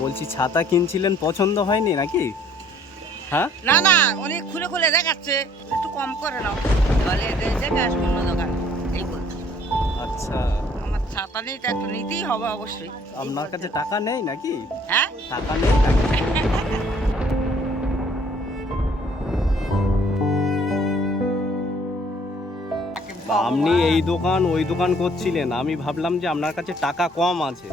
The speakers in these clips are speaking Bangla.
বলছি ছাতা কিনছিলেন পছন্দ হয়নি নাকি? হ্যাঁ? না না উনি খুলে খুলে দেখাচ্ছে। একটু কম করে নাও। বলে অন্য দোকান এই বলছি। আচ্ছা। আমার ছাতা নেই তো নিতেই হবে অবশ্যই। আপনার কাছে টাকা নেই নাকি? হ্যাঁ? টাকা নেই নাকি? আপনি এই দোকান ওই দোকান করছিলেন। আমি ভাবলাম যে আপনার কাছে টাকা কম আছে।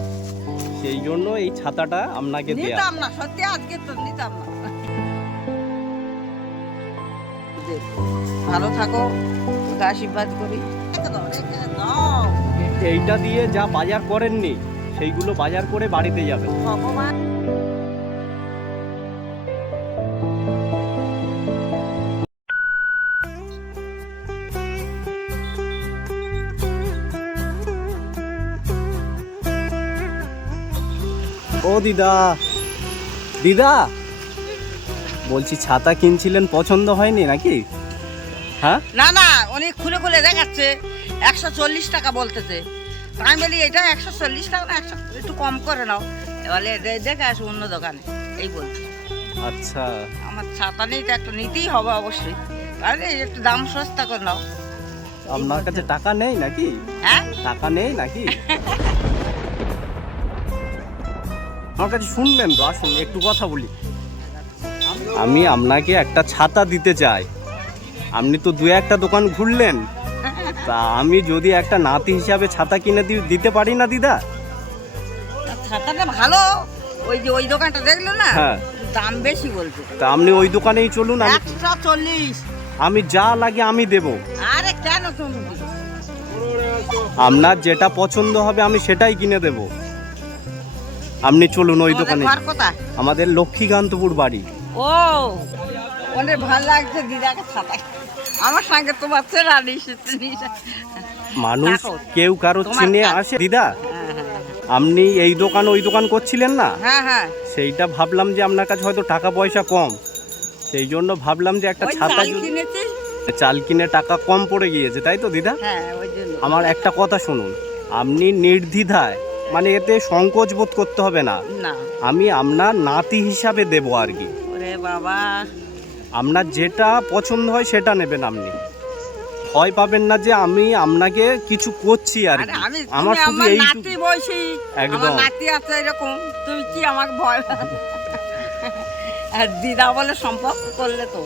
সেই জন্য এই ছাতাটা আপনাকে দেয়া। নিতাম না সত্যি আজকে তো নিতাম না। ভালো থাকো আশীর্বাদ করি। এইটা দিয়ে যা বাজার করেননি সেইগুলো বাজার করে বাড়িতে যাবেন। ভগবান। ও দিদা। দিদা? বলছি ছাতা কিনছিলেন পছন্দ হয়নি নাকি? হ্যাঁ? না না উনি খুলে খুলে দেখাচ্ছে। একশো চল্লিশ টাকা বলতেছে। তা আমি বলি এটা একশো চল্লিশ টাকা না একশো একটু কম করে নাও। দে- দেখে আসব অন্য দোকানে। এই বলছি। আচ্ছা। আমার ছাতা নেই তো একটা নিতেই হবে অবশ্যই। তাহলে একটু দাম সস্তা করে নাও। আপনার কাছে টাকা নেই নাকি? হ্যাঁ? টাকা নেই নাকি? আমার কাছে শুনবেন তো আসুন একটু কথা বলি। আমি আপনাকে একটা ছাতা দিতে চাই। আপনি তো দু একটা দোকান ঘুরলেন। তা আমি যদি একটা নাতি হিসাবে ছাতা কিনে দিতে পারি না দিদা? ছাতাটা ভালো। ওই যে ওই দোকানটা দেখল না হ্যাঁ। দাম বেশি বলছে। তা আপনি ওই দোকানেই চলুন আমি একশো চল্লিশ। আমি যা লাগে আমি দেব। আরে কেন তুমি? আপনার যেটা পছন্দ হবে আমি সেটাই কিনে দেব। আপনি চলুন ওই দোকানে। আমাদের লক্ষ্মীকান্তপুর বাড়ি। ও অনেক ভালো লাগছে দিদাকে ছাতা আমার সঙ্গে চেনা নিশ্চিত মানুষ কেউ কারও চিনে আসে দিদা। হ্যাঁ আপনি এই দোকান ওই দোকান করছিলেন না? হ্যাঁ হ্যাঁ। সেইটা ভাবলাম যে আপনার কাছে হয়তো টাকা পয়সা কম। সেই জন্য ভাবলাম যে একটা ছাতা চাল কিনে টাকা কম পড়ে গিয়েছে তাই তো দিদা? হ্যাঁ আমার একটা কথা শুনুন। আপনি নির্দ্বিধায় মানে এতে সংকোচ বোধ করতে হবে না। না। আমি আপনার নাতি হিসাবে দেবো আর কি। ওরে বাবা। আপনার যেটা পছন্দ হয় সেটা নেবেন আপনি। ভয় পাবেন না যে আমি আপনাকে কিছু করছি আর আরে কি। আমি আমার শুধু আমার এইটুকু। নাতি বয়সী। একদম। আমার নাতি আছে এরকম। তুমি কি আমাকে ভয় আর দিদা বলে সম্পর্ক করলে তো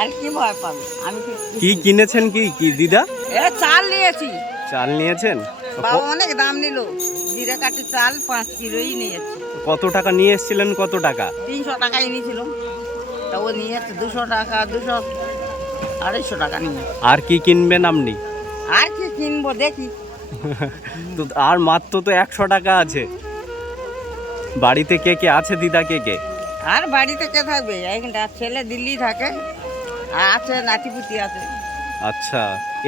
আর কি ভয় পাবে? আমি কি কি কিনেছেন কি? কি দিদা? এ চাল নিয়েছি। চাল নিয়েছেন? বাবা অনেক দাম নিল। জিরে কাঠি চাল পাঁচ কিলোই নিয়েছি। কত টাকা নিয়ে এসেছিলেন কত টাকা? তিনশো টাকাই নিয়েছিল। তা ও নিয়েছে দুশো টাকা দুশো আড়াইশো টাকা নিয়ে। আর কি কিনবেন আপনি? আর কি কিনবো দেখি। তো আর মাত্র তো একশো টাকা আছে। বাড়িতে কে কে আছে দিদা কে কে? আর বাড়িতে কে থাকবে? এইখানটা ছেলে দিল্লি থাকে আর আছে নাতিপুতি আছে। আচ্ছা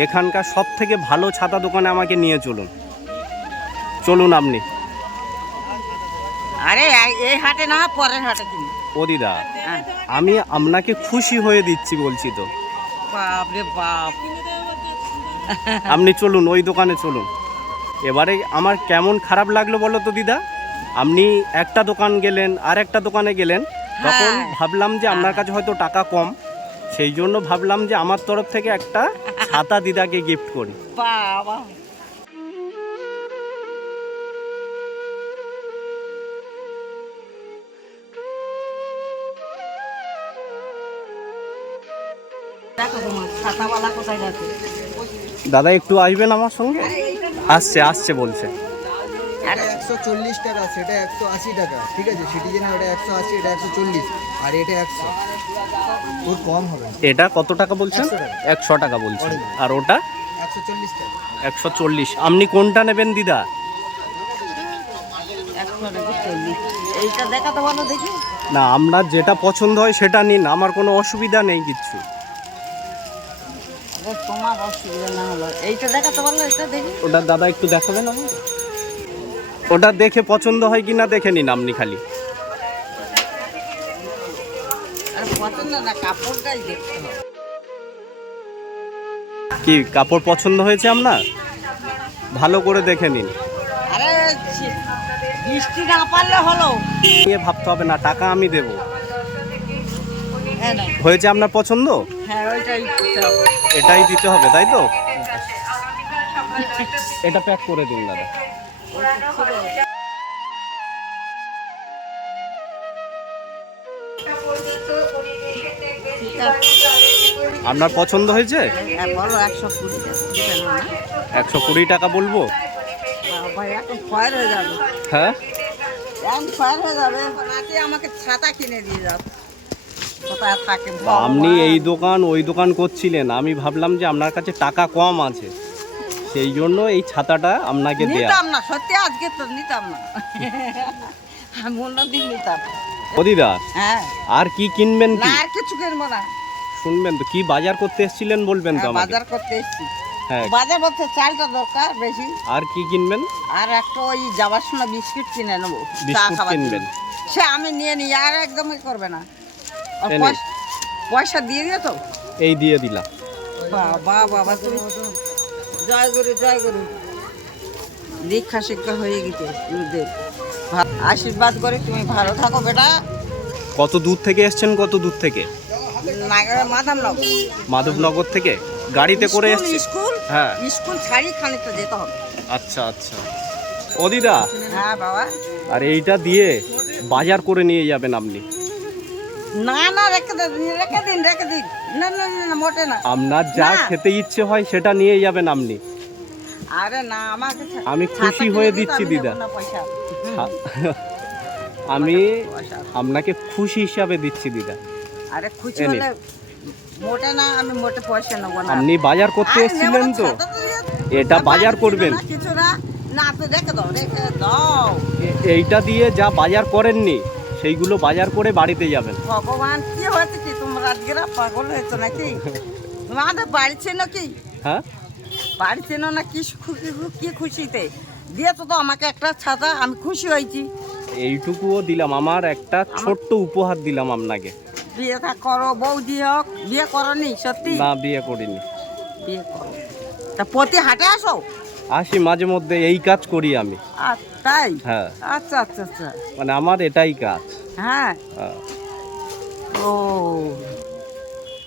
এখানকার সব থেকে ভালো ছাতা দোকানে আমাকে নিয়ে চলুন। চলুন আপনি। আরে এই- হাটে না পরের হাটে কিনবো ও দিদা আমি আপনাকে খুশি হয়ে দিচ্ছি বলছি তো। বাপ রে বাপ। আপনি চলুন ওই দোকানে চলুন। এবারে আমার কেমন খারাপ লাগল বলো তো দিদা? আপনি একটা দোকান গেলেন আর একটা দোকানে গেলেন তখন হ্যাঁ। ভাবলাম যে আপনার কাছে হয়তো টাকা কম। সেই জন্য ভাবলাম যে আমার তরফ থেকে একটা ছাতা দিদাকে গিফট করি। বাবা। ছাতাওয়ালা কোথায় যাচ্ছে দাদা একটু আসবেন আমার সঙ্গে? আসছে আসছে বলছে। একশো চল্লিশ টাকা সেটা একশো আশি টাকা। ঠিক আছে সিটিজেন ওটা একশো আশি এটা একশো চল্লিশ আর এটা একশো। ওর কম হবে এটা কত টাকা বলছেন? 100 একশো টাকা বলছেন। আর ওটা? একশো চল্লিশ টাকা। একশো চল্লিশ। আপনি কোনটা নেবেন দিদা? না আপনার যেটা পছন্দ হয় সেটা নিন আমার কোনো অসুবিধা নেই কিচ্ছু আরে তোমার অসুবিধা না হলো। এইটা দেখাতে পারল এটা দেখি। ওটা দাদা একটু দেখাবেন আমার ওটা দেখে পছন্দ হয় কি না দেখে নিন আপনি খালি। পছন্দ না কাপড়টাই দেখতে হবে। কি কাপড় পছন্দ হয়েছে আপনার? ভালো করে দেখে নিন। আরে বৃষ্টি না পারলে হলো। নিয়ে ভাবতে হবে না টাকা আমি দেব। হ্যাঁ হয়েছে আপনার পছন্দ? হ্যাঁ ওইটাই হবে। এটাই দিতে হবে তাই তো? এটা প্যাক করে দিন দাদা। আপনার পছন্দ হয়েছে? হ্যাঁ, বলো একশো কুড়ি টাকা একশো কুড়ি টাকা বলব? হয়ে যাবে। হ্যাঁ? এখন ফয়ের হয়ে যাবে। আমাকে ছাতা কিনে দিয়ে যাও। কোথায় আপনি এই দোকান ওই দোকান করছিলেন। আমি ভাবলাম যে আপনার কাছে টাকা কম আছে। সেই জন্য এই ছাতাটা আপনাকে নিতাম না সত্যি আজকে তো নিতাম না। আমি অন্যদিন নিতাম। ও দিদা হ্যাঁ। আর কি কিনবেন কি? আর কিছু কিনবো না। শুনবেন তো কি বাজার করতে এসেছিলেন বলবেন তো হ্যাঁ, আমাকে? বাজার করতে এসছি। হ্যাঁ। বাজার বলতে চালটা দরকার বেশি। আর কি কিনবেন? আর একটা ওই যাওয়ার সময় বিস্কিট কিনে নেব। চা বিস্কুট খাবার কিনবেন। সে আমি নিয়ে নিই আর একদমই করবে না। পয়সা- পয়সা দিয়ে দিয়ে তো? এই দিয়ে দিলাম বাবা বাবা তুমি জয় গুরু জয় গুরু। দীক্ষা শিক্ষা হয়ে গেছে গুরুদেব আশীর্বাদ করে তুমি ভালো থাকো বেটা। কত দূর থেকে এসছেন কত দূর থেকে? নাগারে মাথাম মাধবনগর থেকে? গাড়িতে করে এসছে? স্কুল? হ্যাঁ। স্কুল ছাড়ি খানিকটা যেতে হবে। আচ্ছা আচ্ছা। ও দিদা। হ্যাঁ বাবা। আর এইটা দিয়ে বাজার করে নিয়ে যাবেন আপনি। না না রেখে দিন রেখে দিন রেখে দিন। না না না, না মোটে না। আপনার যা খেতে ইচ্ছে হয় সেটা নিয়ে যাবেন আপনি। আরে না আমাকে আমি খুশি হয়ে দিচ্ছি দিদা। আমি আপনাকে খুশি হিসাবে দিচ্ছি দিদা। আরে খুশি। হলে মোটে না আমি মোটে পয়সা নেব না। আপনি বাজার করতে এসেছিলেন তো। এটা বাজার করবেন। না, কিছু না না তো রেখে দাও রেখে দাও। এইটা দিয়ে যা বাজার করেননি সেইগুলো বাজার করে বাড়িতে যাবেন। ভগবান কি হয়েছে কি? তোমরা আজকেরা পাগল হয়েছো নাকি? তোমাদের বাড়ি ছিল কি হ্যাঁ? বাড়ি ছিল না কি খুশি কি খুশিতে? দিয়েছ তো আমাকে একটা ছাতা আমি খুশি হয়েছি। এইটুকুও দিলাম আমার একটা ছোট্ট উপহার দিলাম আপনাকে। বিয়ে থা করো বৌদি হোক বিয়ে করনি সত্যি? না বিয়ে করিনি। বিয়ে করো। তা প্রতি হাটে আসো? আসি মাঝে মধ্যে এই কাজ করি আমি। তাই? হ্যাঁ। আচ্ছা আচ্ছা আচ্ছা। মানে আমার এটাই কাজ। হ্যাঁ। হ্যাঁ। ও।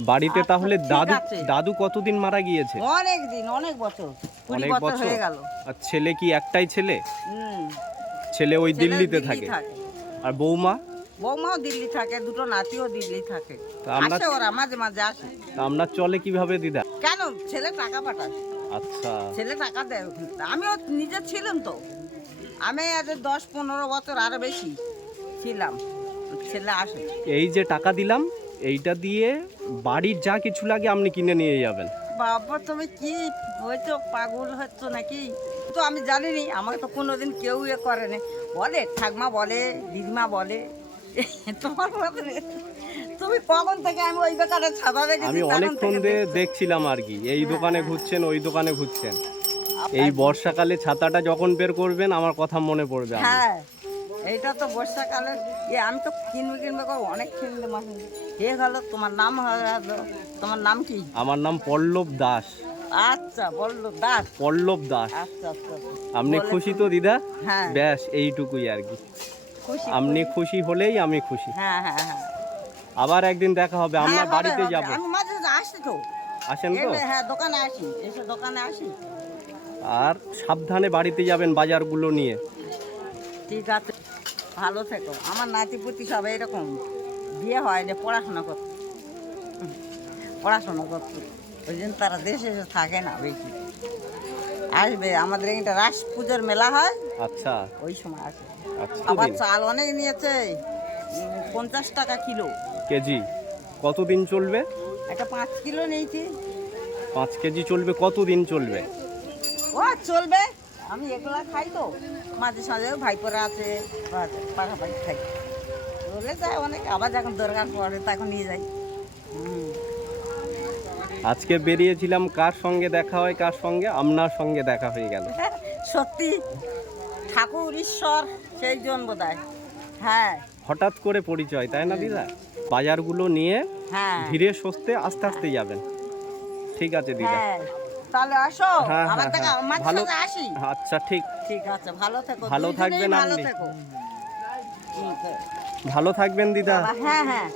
বাড়িতে তাহলে দাদু দাদু কতদিন মারা গিয়েছে? অনেক দিন অনেক বছর। অনেক বছর হয়ে গেল। আর ছেলে কি একটাই ছেলে? ছেলে ওই দিল্লিতে থাকে। আর বৌমা? বৌমাও দিল্লি থাকে দুটো নাতিও দিল্লি থাকে। আমরা- আসে ওরা মাঝে মাঝে আসে। আপনার চলে কীভাবে দিদা? কেন? ছেলে টাকা পাঠায়। আচ্ছা। ছেলে টাকা দেয় আমিও নিজে ছিলাম তো। আমি আজ দশ পনেরো বছর আরও বেশি ছিলাম। ছেলে আসে। এই যে টাকা দিলাম এইটা দিয়ে বাড়ির যা কিছু লাগে আপনি কিনে নিয়ে যাবেন। বাবা তুমি কি হয়তো পাগল হচ্ছ নাকি? তো আমি জানিনি আমাকে তো কোনোদিন কেউ এ করেনি। বলে ঠাকমা বলে দিদিমা বলে। তোমার তুমি কখন থেকে আমি ওই দোকানে ছাতা আমি অনেকক্ষণ ধরে দেখছিলাম আর কি এই দোকানে ঘুরছেন ওই দোকানে ঘুরছেন। এই বর্ষাকালে ছাতাটা যখন বের করবেন আমার কথা মনে পড়বে হ্যাঁ এইটা তো বর্ষাকালে আমি তো কিনবে কিনবে অনেক কিনলে এ তোমার নাম হলো তোমার নাম কি? আমার নাম পল্লব দাস। আচ্ছা বলল দাস। পল্লব দাস। আচ্ছা আচ্ছা আপনি খুশি তো দিদা? হ্যাঁ। ব্যাস এইটুকুই আর কি। আপনি খুশি হলেই আমি খুশি। হ্যাঁ হ্যাঁ হ্যাঁ। আবার একদিন দেখা হবে আমরা হ্যাঁ, বাড়িতে। যাব। আমি মাঝে মাঝে আসি তো। আসেন তো? হ্যাঁ দোকানে আসি এসে দোকানে আসি। আর সাবধানে বাড়িতে যাবেন বাজারগুলো নিয়ে। ঠিক আছে ভালো থেকো। আমার নাতিপুতি সব এরকম। বিয়ে হয় না পড়াশোনা করতে। পড়াশোনা করতে। ওই জন্য তারা দেশে থাকে না বেশি। আসবে। আমাদের এখানটা রাস পুজোর মেলা হয়। আচ্ছা। ওই সময় আসে। আচ্ছা আবার চাল অনেক নিয়েছে। পঞ্চাশ টাকা কিলো। কেজি। কতদিন চলবে? একটা পাঁচ কিলো নিয়েছি। পাঁচ কেজি চলবে কতদিন চলবে? ও চলবে। আমি এগুলা খাই তো। মাঝে সাঝে ভাইপোরা আছে পাশাপাশি খাই চলে যায় অনেক। আবার যখন দরকার পড়ে তখন নিয়ে যাই। হুম। আজকে বেরিয়েছিলাম কার সঙ্গে দেখা হয় কার সঙ্গে? আপনার সঙ্গে দেখা হয়ে গেল। সত্যি ঠাকুর ঈশ্বর সেই জন বোধ হ্যাঁ। হঠাৎ করে পরিচয় তাই না দিদা? বাজারগুলো নিয়ে হ্যাঁ। ধীরে সুস্থে আস্তে আস্তে যাবেন। ঠিক আছে দিদা। হ্যাঁ। তাহলে আসো হ্যাঁ হ্যাঁ হ্যাঁ। ভালো আসি। আচ্ছা ঠিক। ঠিক আছে ভালো থেকো। ভালো থাকবেন আপনি। ভালো থাকবেন দিদা। হ্যাঁ হ্যাঁ।